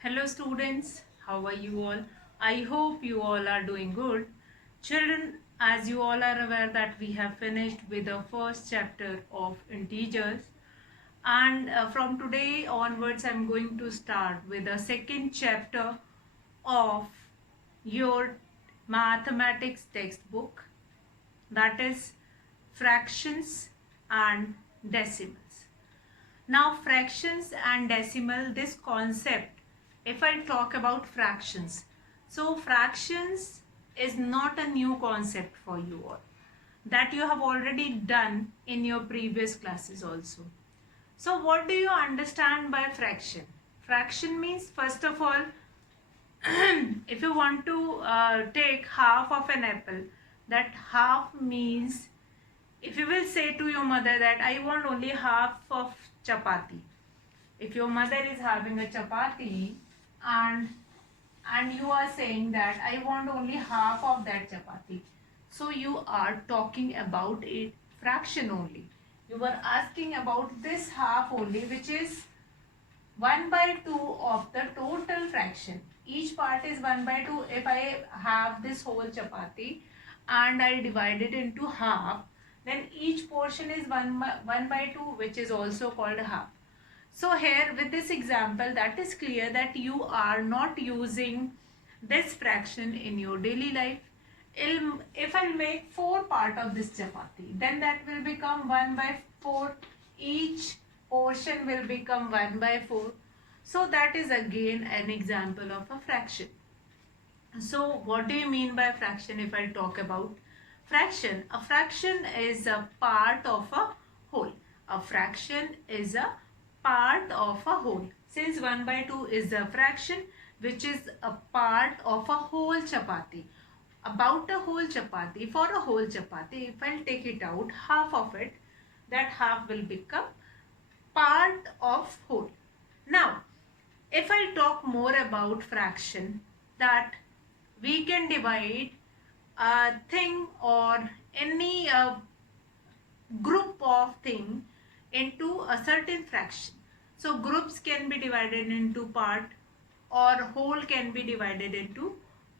Hello students, how are you all? I hope you all are doing good. Children, as you all are aware that we have finished with the first chapter of integers, and from today onwards I'm going to start with the second chapter of your mathematics textbook, that is fractions and decimals. Now fractions and decimal, this concept, if I talk about fractions, so fractions is not a new concept for you all, that you have already done in your previous classes also. So what do you understand by fraction? Fraction means, first of all, if you want to take half of an apple, that half means, if you will say to your mother that I want only half of chapati, if your mother is having a chapati and you are saying that I want only half of that chapati, so you are talking about a fraction only. You were asking about this half only, which is 1 by 2 of the total fraction. Each part is 1 by 2. If I have this whole chapati and I divide it into half, then each portion is 1 by 2, which is also called half. So here with this example, that is clear that you are not using this fraction in your daily life. If I'll make 4 part of this chapati, then that will become 1 by 4. Each portion will become 1 by 4. So that is again an example of a fraction. So what do you mean by fraction? If I talk about fraction, a fraction is a part of a whole. A fraction is a part of a whole. Since 1 by 2 is a fraction which is a part of a whole chapati. About a whole chapati, for a whole chapati, if I'll take it out, half of it, that half will become part of whole. Now, if I talk more about fraction, that we can divide a thing or any group of thing into a certain fraction. So groups can be divided into part, or whole can be divided into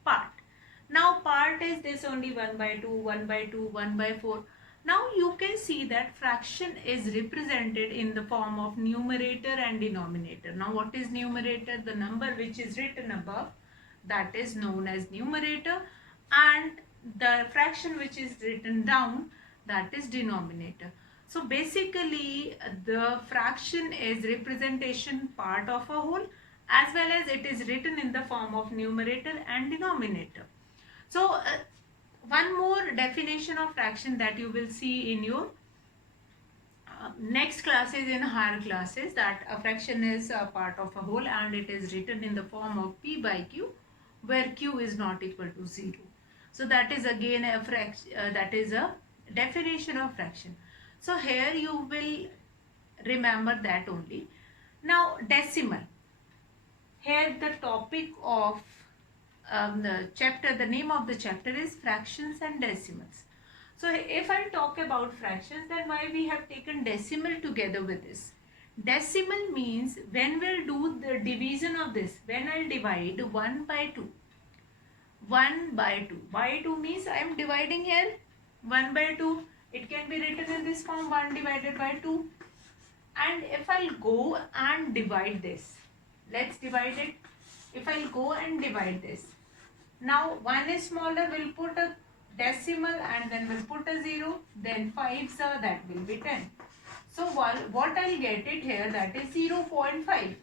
part. Now part is this only 1 by 2, 1 by 2, 1 by 4. Now you can see that fraction is represented in the form of numerator and denominator. Now what is numerator? The number which is written above, that is known as numerator, and the fraction which is written down, that is denominator. So basically the fraction is representation part of a whole, as well as it is written in the form of numerator and denominator. So one more definition of fraction that you will see in your next classes, in higher classes, that a fraction is a part of a whole and it is written in the form of p by q, where q is not equal to 0. So that is again a fraction, that is a definition of fraction. So here you will remember that only. Now decimal, here the topic of the name of the chapter is fractions and decimals. So if I talk about fractions, then why we have taken decimal together with this? Decimal means when we'll do the division of this, when I'll divide 1 by 2. 1 by 2. By 2 means I am dividing here 1 by 2. It can be written in this form, 1 divided by 2. And if I'll go and divide this, let's divide it. If I'll go and divide this, now 1 is smaller, we'll put a decimal and then we'll put a 0, then 5s are, that will be 10. So what I'll get it here, that is 0.5,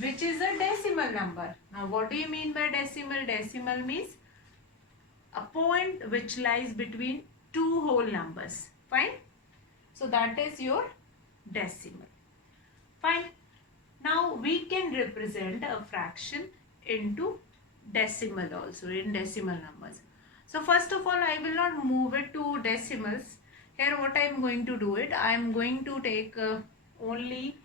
which is a decimal number. Now what do you mean by decimal? Decimal means a point which lies between two whole numbers. Fine. So that is your decimal. Fine. Now we can represent a fraction into decimal also, in decimal numbers. So first of all, I will not move it to decimals. Here what I am going to do it, I am going to take only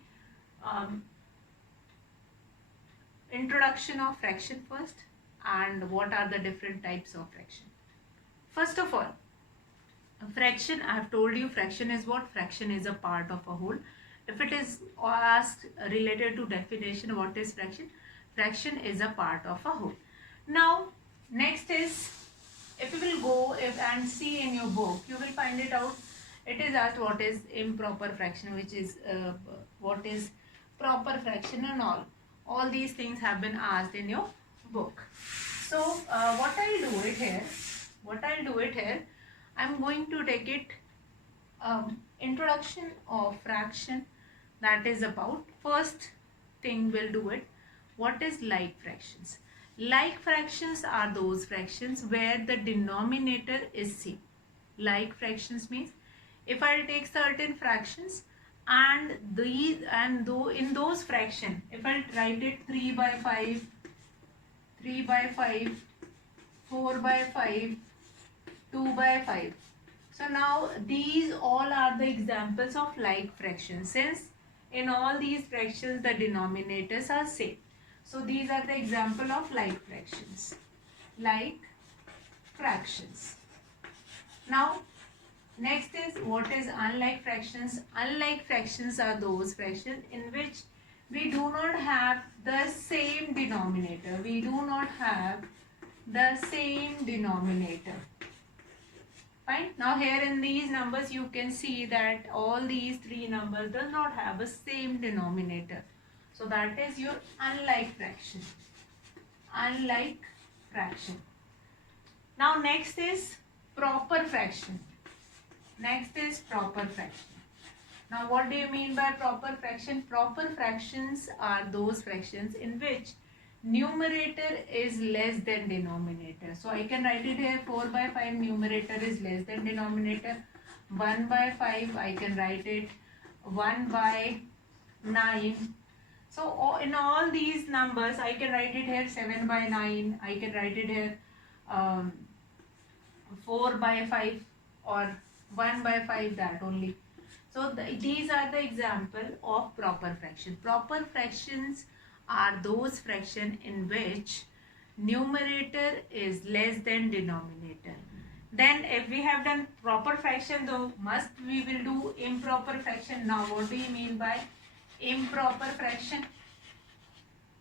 introduction of fraction first, and what are the different types of fraction. First of all, a fraction, I have told you fraction is what? Fraction is a part of a whole. If it is asked related to definition, what is fraction? Fraction is a part of a whole. Now, next is, if you will go and see in your book, you will find it out. It is asked what is improper fraction, which is what is proper fraction and all. All these things have been asked in your book. So what I'll do it here, I'm going to take it introduction of fraction, that is about, first thing we'll do it, what is like fractions. Like fractions are those fractions where the denominator is same. Like fractions means if I'll take certain fractions and though in those fraction, if I'll write it 3 by 5, 3 by 5, 4 by 5, 2 by 5. So now these all are the examples of like fractions, since in all these fractions the denominators are same. So these are the example of like fractions. Like fractions. Now next is what is unlike fractions. Unlike fractions are those fractions in which we do not have the same denominator. We do not have the same denominator. Fine. Now here in these numbers you can see that all these three numbers does not have a same denominator. So that is your unlike fraction. Unlike fraction. Now next is proper fraction. Next is proper fraction. Now what do you mean by proper fraction? Proper fractions are those fractions in which numerator is less than denominator. So I can write it here, 4 by 5 numerator is less than denominator. 1 by 5 I can write it 1 by 9. So in all these numbers I can write it here 7 by 9. I can write it here 4 by 5 or 1 by 5, that only. So these are the example of proper fraction. Proper fractions are those fraction in which numerator is less than denominator. Then if we have done proper fraction, though must we will do improper fraction. Now what do you mean by improper fraction?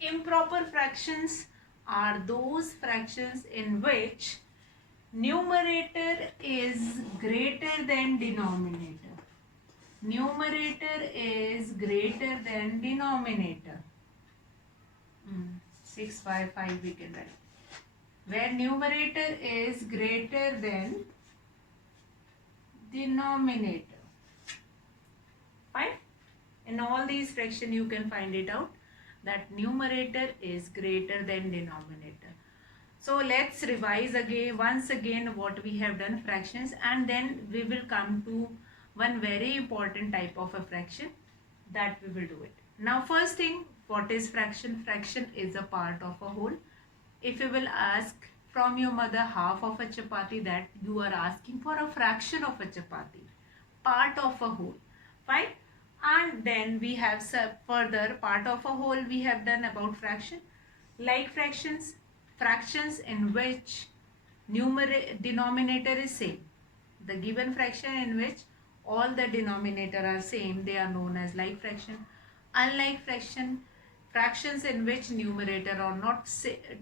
Improper fractions are those fractions in which numerator is greater than denominator. Numerator is greater than denominator. 6 by 5 we can write. Where numerator is greater than denominator. Fine. In all these fractions you can find it out that numerator is greater than denominator. So let's revise again, once again, what we have done fractions, and then we will come to one very important type of a fraction that we will do it. Now first thing, what is fraction? Fraction is a part of a whole. If you will ask from your mother half of a chapati, that you are asking for a fraction of a chapati, part of a whole. Fine. And then we have further part of a whole we have done about fraction. Like fractions, fractions in which denominator is same. The given fraction in which all the denominator are same, they are known as like fraction. Unlike fraction, fractions in which numerator or not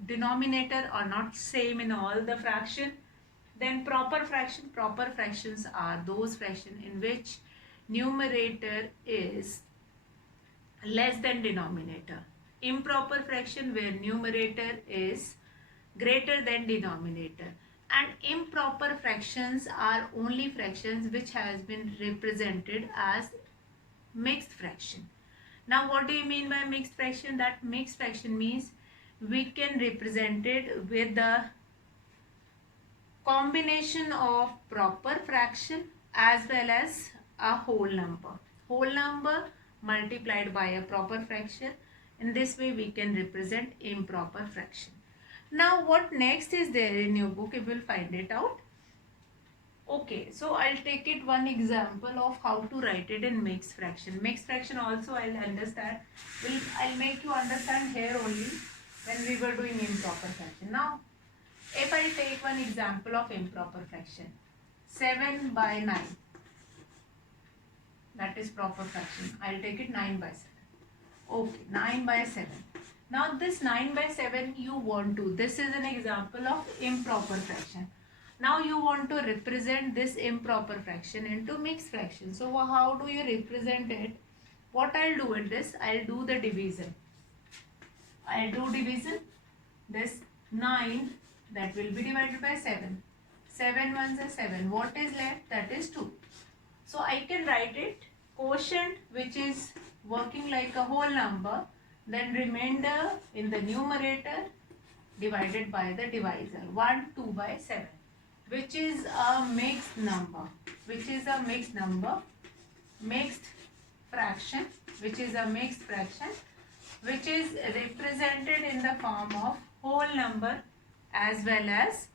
denominator are not same in all the fraction. Then proper fraction. Proper fractions are those fractions in which numerator is less than denominator. Improper fraction where numerator is greater than denominator. And improper fractions are only fractions which has been represented as mixed fraction. Now what do you mean by mixed fraction? That mixed fraction means we can represent it with the combination of proper fraction as well as a whole number. Whole number multiplied by a proper fraction. In this way we can represent improper fraction. Now what next is there in your book, you will find it out. Okay, so I'll take it one example of how to write it in mixed fraction. Mixed fraction also I'll understand. I'll make you understand here only when we were doing improper fraction. Now, if I take one example of improper fraction, 7 by 9. That is proper fraction. I'll take it 9 by 7. Okay, 9 by 7. Now this 9 by 7 you want to, this is an example of improper fraction. Now you want to represent this improper fraction into mixed fraction. So how do you represent it? What I'll do in this, I'll do the division. I'll do division. This 9 that will be divided by 7. 7 ones are 7. What is left? That is 2. So I can write it quotient, which is working like a whole number, then remainder in the numerator divided by the divisor, 1 2 by 7, which is a mixed number, mixed fraction, which is represented in the form of whole number as well as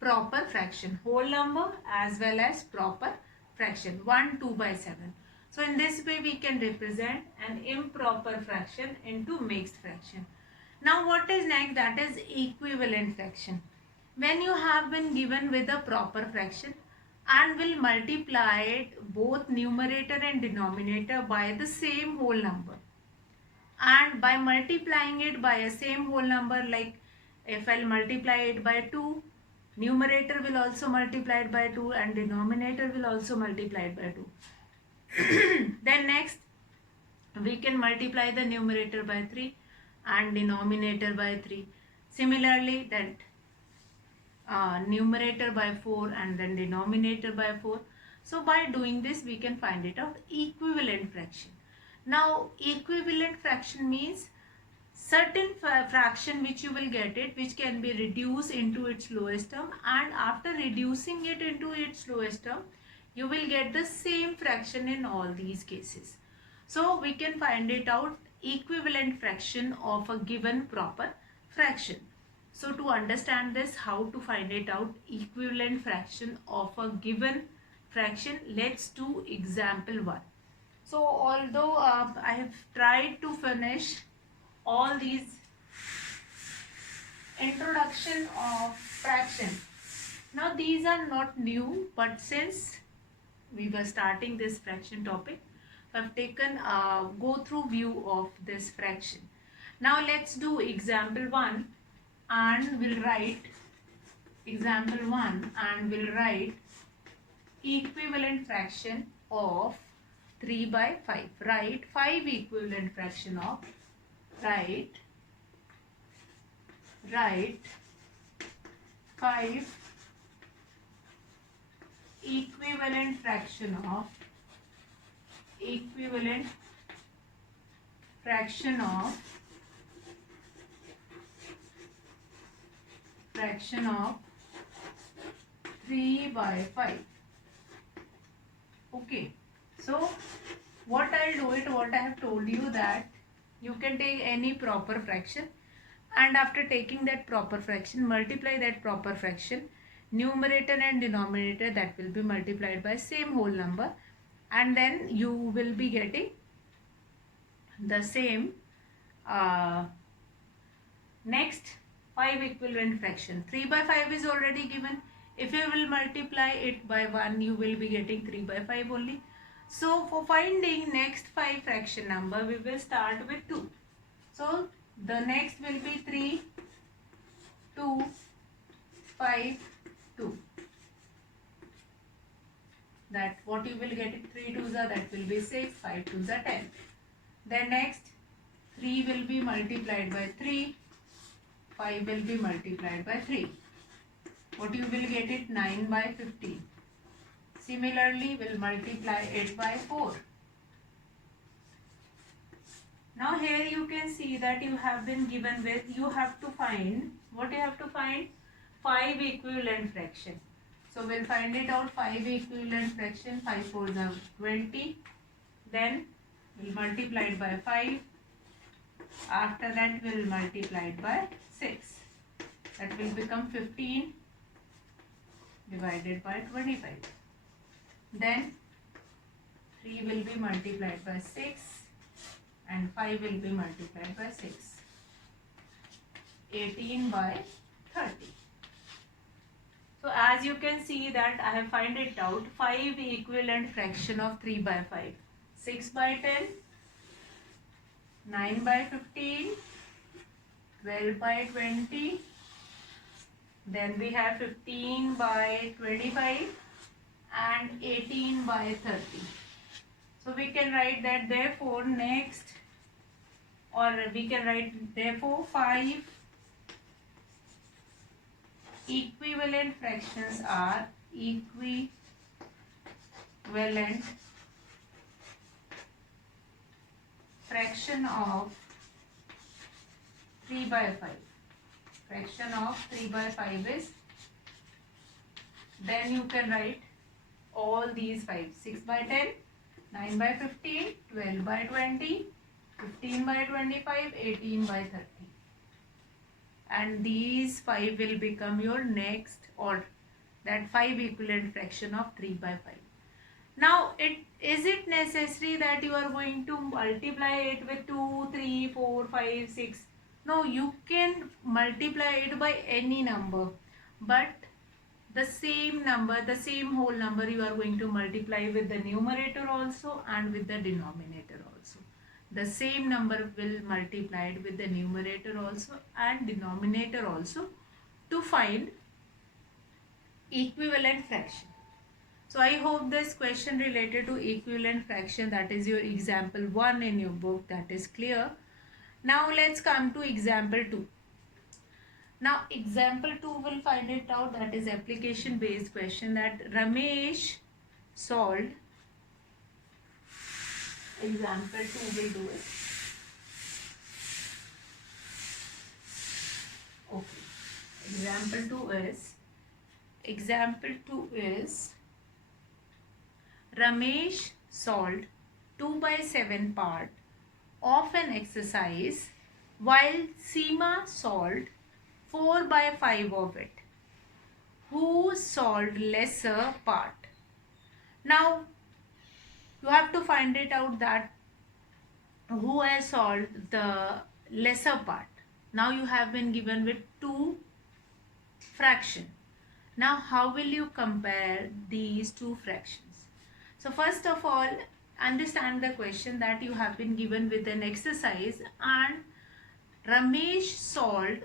proper fraction, whole number as well as proper fraction, 1 2 by 7. So in this way we can represent an improper fraction into mixed fraction. Now what is next? That is equivalent fraction. When you have been given with a proper fraction and will multiply it both numerator and denominator by the same whole number, and by multiplying it by a same whole number, like if I'll multiply it by 2, numerator will also multiply it by 2 and denominator will also multiply it by 2. Then next we can multiply the numerator by 3 and denominator by 3. Similarly that numerator by 4 and then denominator by 4. So by doing this we can find it out, equivalent fraction. Now equivalent fraction means certain fraction which you will get it, which can be reduced into its lowest term, and after reducing it into its lowest term you will get the same fraction in all these cases. So we can find it out, equivalent fraction of a given proper fraction. So to understand this, how to find it out, equivalent fraction of a given fraction, let's do example 1. So although I have tried to finish all these introduction of fraction, now these are not new, but since we were starting this fraction topic, I've taken a go through view of this fraction. Now let's do example 1 and we'll write equivalent fraction of 3 by 5. Write 5 equivalent fraction of, write 5 equivalent fraction of 3 by 5. Okay, so what I'll do it, what I have told you, that you can take any proper fraction and after taking that proper fraction, multiply that proper fraction, numerator and denominator that will be multiplied by same whole number, and then you will be getting the same next 5 equivalent fraction. 3 by 5 is already given. If you will multiply it by 1, you will be getting 3 by 5 only. So for finding next 5 fraction number, we will start with 2. So the next will be 3, 2, 5, 2. That what you will get it, 3 2s are, that will be 6, 5 2s are 10. Then next 3 will be multiplied by 3, 5 will be multiplied by 3. What you will get it, 9 by 15. Similarly, we'll multiply it by 4. Now here you can see that you have been given with, you have to find, what you have to find, 5 equivalent fraction. So we'll find it out, 5 equivalent fraction, 5 4s are 20. Then we'll multiply it by 5. After that we'll multiply it by 6. That will become 15 divided by 25. Then 3 will be multiplied by 6 and 5 will be multiplied by 6. 18 by 30. So as you can see that I have find it out, 5 equivalent fraction of 3 by 5. 6 by 10, 9 by 15, 12 by 20, then we have 15 by 25 and 18 by 30. So we can write that therefore next, or we can write therefore 5 equivalent fractions are equivalent fraction of 3 by 5. Fraction of 3 by 5 is, then you can write all these 5. 6 by 10, 9 by 15, 12 by 20, 15 by 25, 18 by 30. And these 5 will become your next, or that 5 equivalent fraction of 3 by 5. Now, is it necessary that you are going to multiply it with 2, 3, 4, 5, 6? No, you can multiply it by any number, but the same number, the same whole number, you are going to multiply with the numerator also and with the denominator also. The same number will multiply it with the numerator also and denominator also to find equivalent fraction. So I hope this question related to equivalent fraction, that is your example 1 in your book, that is clear. Now let's come to example 2. Now example 2 will find it out, that is application based question, that Ramesh solved. Example 2 will do it. Okay. Example 2 is Ramesh solved 2 by 7 part of an exercise while Seema solved 4 by 5 of it. Who solved lesser part? Now you have to find it out that who has solved the lesser part. Now you have been given with 2 fraction. Now how will you compare these 2 fractions? So first of all, understand the question that you have been given with an exercise and Ramesh solved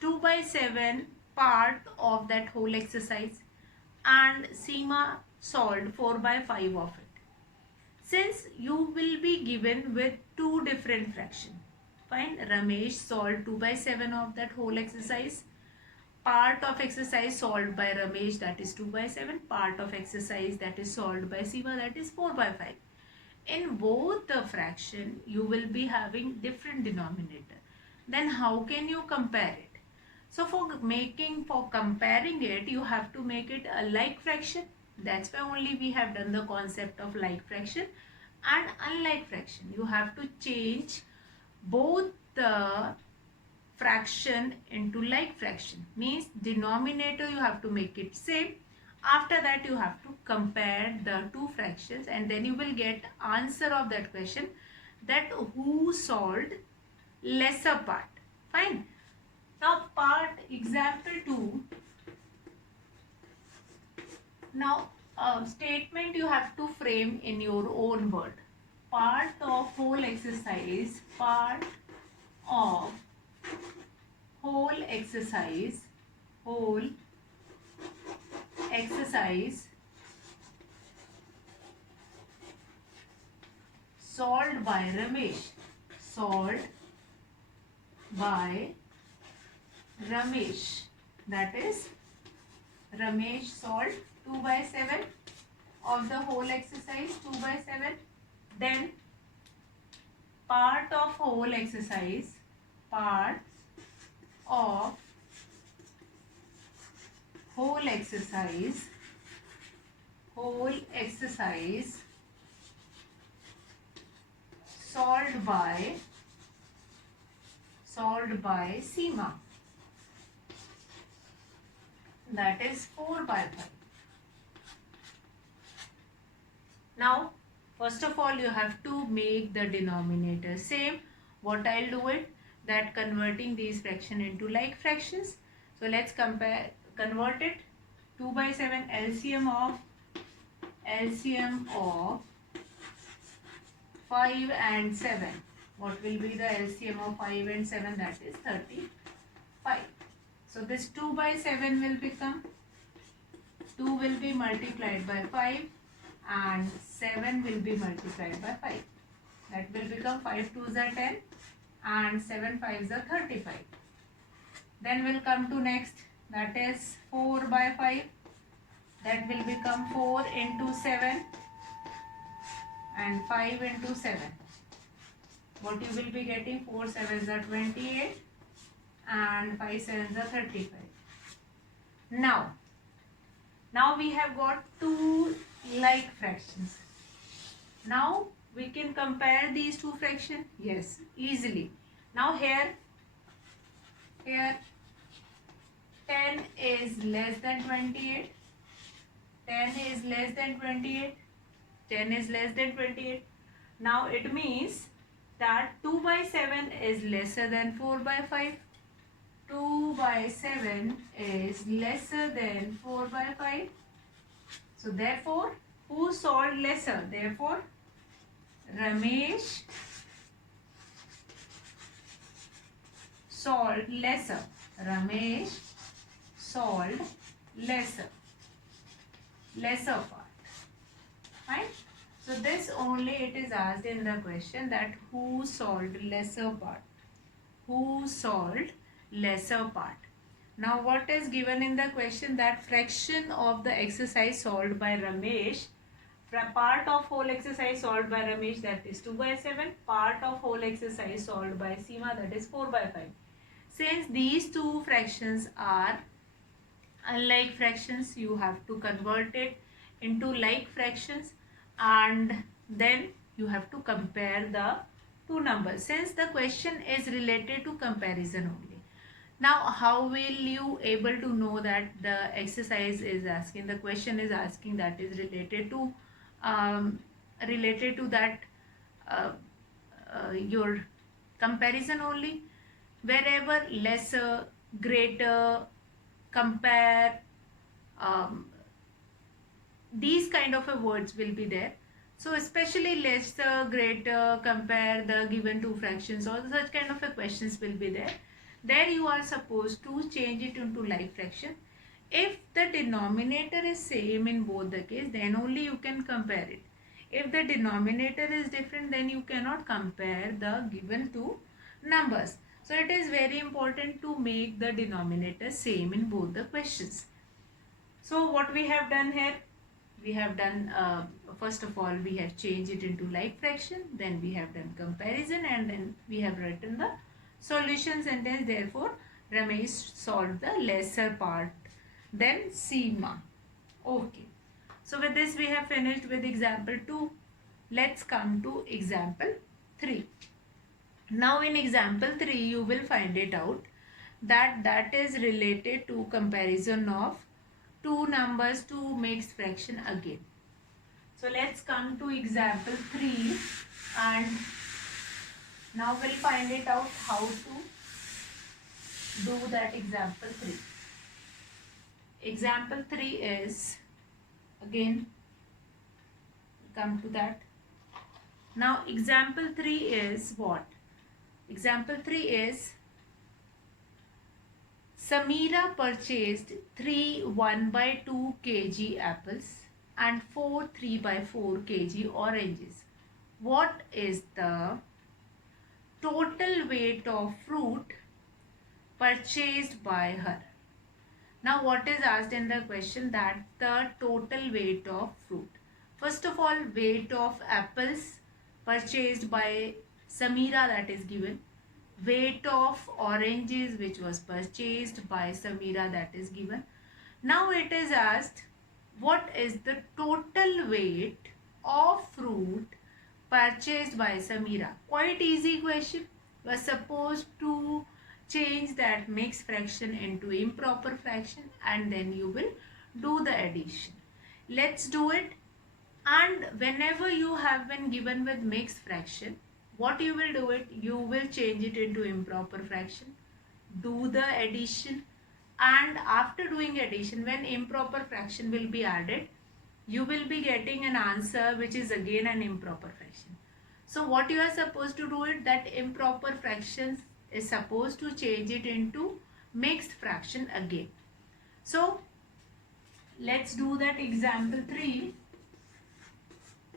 2 by 7 part of that whole exercise and Seema solved 4 by 5 of it. Since you will be given with 2 different fractions, fine, Ramesh solved 2 by 7 of that whole exercise. Part of exercise solved by Ramesh, that is 2 by 7. Part of exercise that is solved by Seema, that is 4 by 5. In both the fraction, you will be having different denominator. Then how can you compare it? So for comparing it, you have to make it a like fraction. That's why only we have done the concept of like fraction and unlike fraction. You have to change both the fraction into like fraction, means denominator you have to make it same. After that you have to compare the 2 fractions and then you will get answer of that question, that who solved lesser part. Fine. Now part example 2. Now statement you have to frame in your own word. Part of whole exercise, part of whole exercise solved by Ramesh. That is, Ramesh solved 2 by 7 of the whole exercise, 2 by 7. Then part of whole exercise, part of whole exercise solved by Seema, that is 4 by 5. Now first of all you have to make the denominator same. What I'll do it, that converting these fraction into like fractions. So let's convert it. 2 by 7 LCM of 5 and 7. What will be the LCM of 5 and 7? That is 35. So this 2 by 7 will become 2 will be multiplied by 5 and 7 will be multiplied by 5. That will become 5 2s are 10 and 7 5s are 35. Then we'll come to next, that is 4 by 5. That will become 4 into 7 and 5 into 7. What you will be getting? 4 7s are 28 and 5 7s are 35. Now we have got two like fractions. Now we can compare these two fractions. Yes, easily. Now here 10 is less than 28. 10 is less than 28. 10 is less than 28. Now it means that 2 by 7 is lesser than 4 by 5. 2 by 7 is lesser than 4 by 5. So therefore, who solved lesser? Therefore, Ramesh solved lesser. Ramesh solved lesser part. Right? So this only it is asked in the question, that who solved lesser part. Who solved lesser part. Now what is given in the question? That fraction of the exercise solved by Ramesh, part of whole exercise solved by Ramesh, that is 2 by 7, part of whole exercise solved by Seema, that is 4 by 5. Since these two fractions are unlike fractions, you have to convert it into like fractions and then you have to compare the two numbers, since the question is related to comparison only. Now how will you able to know that the exercise is asking, the question is asking, that is related to that your comparison only? Wherever lesser, greater, compare, these kind of words will be there. So especially lesser, greater, compare the given two fractions, or such kind of questions will be there. There you are supposed to change it into like fraction. If the denominator is same in both the case, then only you can compare it. If the denominator is different, then you cannot compare the given two numbers. So it is very important to make the denominator same in both the questions. So what we have done here? We have done, first of all, we have changed it into like fraction, then we have done comparison, and then we have written the solution sentence. Therefore, Ramesh solved the lesser part than Seema. Okay. So with this we have finished with example 2. Let's come to example 3. Now in example 3 you will find it out that is related to comparison of two numbers to mixed fraction again. So let's come to example 3 and now we'll find it out how to do that example 3. Example 3 is, again come to that. Now example 3 is what? Example 3 is, Samira purchased 3 1 by 2 kg apples and 4 3 by 4 kg oranges. What is the total weight of fruit purchased by her? Now what is asked in the question? That the total weight of fruit. First of all, weight of apples purchased by Samira, that is given. Weight of oranges which was purchased by Samira, that is given. Now it is asked, what is the total weight of fruit purchased by Samira? Quite easy question. We are supposed to change that mixed fraction into improper fraction and then you will do the addition. Let's do it. And whenever you have been given with mixed fraction, what you will do it? You will change it into improper fraction, do the addition, and after doing addition, when improper fraction will be added, you will be getting an answer which is again an improper fraction. So what you are supposed to do it, that improper fractions is supposed to change it into mixed fraction again. So let's do that example 3,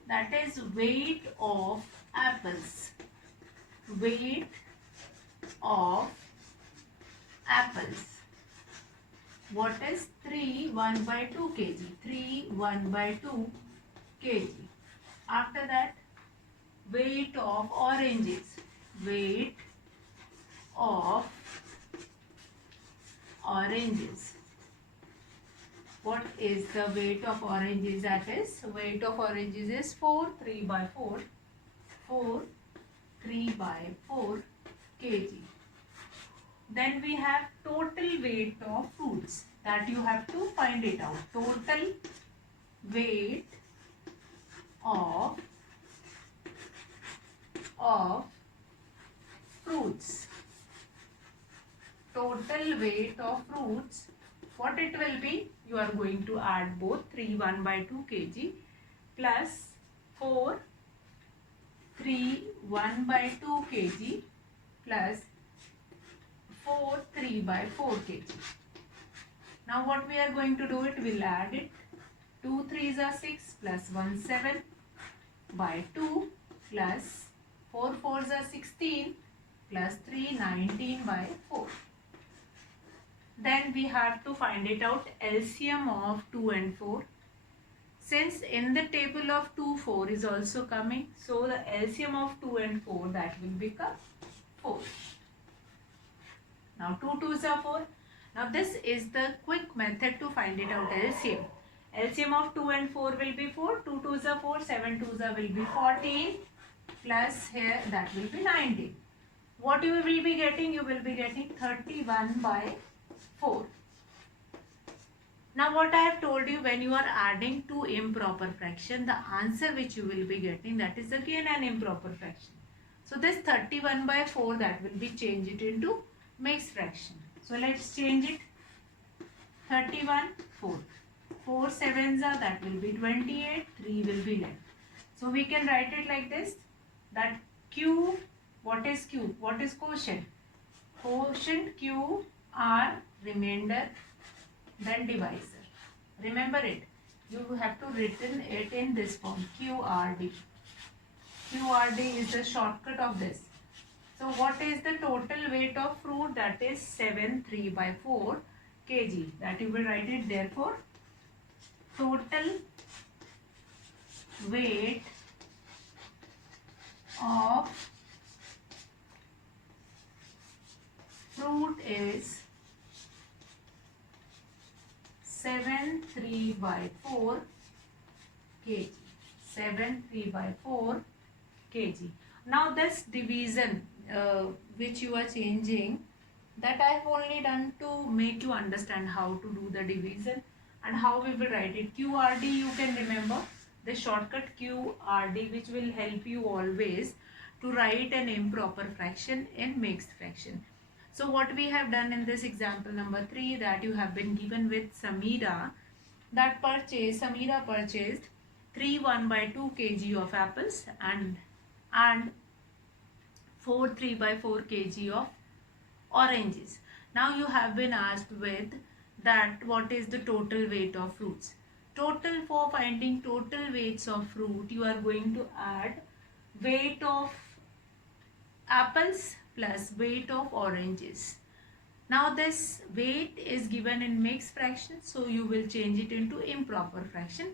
that is weight of apples. Weight of apples. What is 3 1 by 2 kg? 3 1 by 2 kg. After that, weight of oranges. Weight of oranges. What is the weight of oranges? That is, weight of oranges is 4 3 by 4. 4 3 by 4 kg. Then we have total weight of fruits, that you have to find it out. Total weight of fruits. Total weight of fruits, what it will be? You are going to add both 3 1 by 2 kg plus 4 3 1 by 2 kg plus 4 3 by 4 kg. Now what we are going to do it, we'll add it. 2 3s are 6 plus 1 7 by 2 plus 4 4s are 16 plus 3 19 by 4. Then we have to find it out LCM of 2 and 4. Since in the table of 2 4 is also coming, so the LCM of 2 and 4, that will become 4. Now 2 2s are 4. Now this is the quick method to find it out LCM. LCM of 2 and 4 will be 4. 2 2s are 4. 7 2s are will be 14. Plus here that will be 19. What you will be getting? You will be getting 31 by 4. Now what I have told you, when you are adding two improper fraction, the answer which you will be getting, that is again an improper fraction. So this 31 by 4, that will be changed into mixed fraction. So let's change it. 31 4. 4 7s are, that will be 28. 3 will be left. So we can write it like this, that Q, what is Q? What is quotient? Quotient Q R remainder, then divisor. Remember it. You have to written it in this form, QRD. QRD is the shortcut of this. So what is the total weight of fruit? That is 7 3 by 4 kg. That you will write it. Therefore, total weight of fruit is 7 3 by 4 kg. 7 3 by 4 kg. Now this division which you are changing, that I have only done to make you understand how to do the division and how we will write it. QRD, you can remember the shortcut QRD, which will help you always to write an improper fraction in mixed fraction. So what we have done in this example number 3, that you have been given with Samira, that Samira purchased 3 1 by 2 kg of apples and 4 3 by 4 kg of oranges. Now you have been asked with that what is the total weight of fruits. Total, for finding total weights of fruit, you are going to add weight of apples plus weight of oranges. Now this weight is given in mixed fraction, so you will change it into improper fraction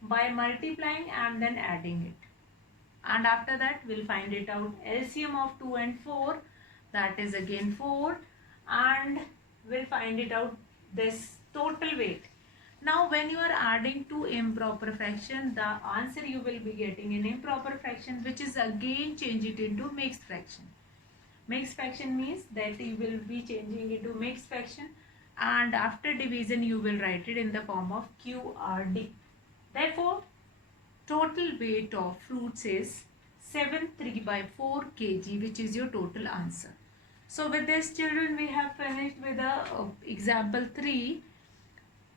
by multiplying and then adding it. And after that we'll find it out LCM of 2 and 4, that is again 4, and we'll find it out this total weight. Now when you are adding two improper fraction, the answer you will be getting in improper fraction, which is again change it into mixed fraction. Mixed fraction means that you will be changing into mixed fraction, and after division you will write it in the form of QRD. Therefore, total weight of fruits is 7 3 by 4 kg, which is your total answer. So with this, children, we have finished with the example 3.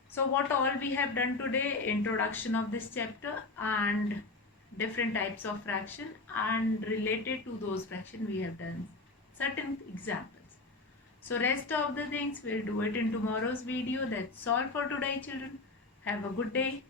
So what all we have done today, introduction of this chapter and different types of fraction, and related to those fraction we have done certain examples. So rest of the things we'll do it in tomorrow's video. That's all for today, children. Have a good day.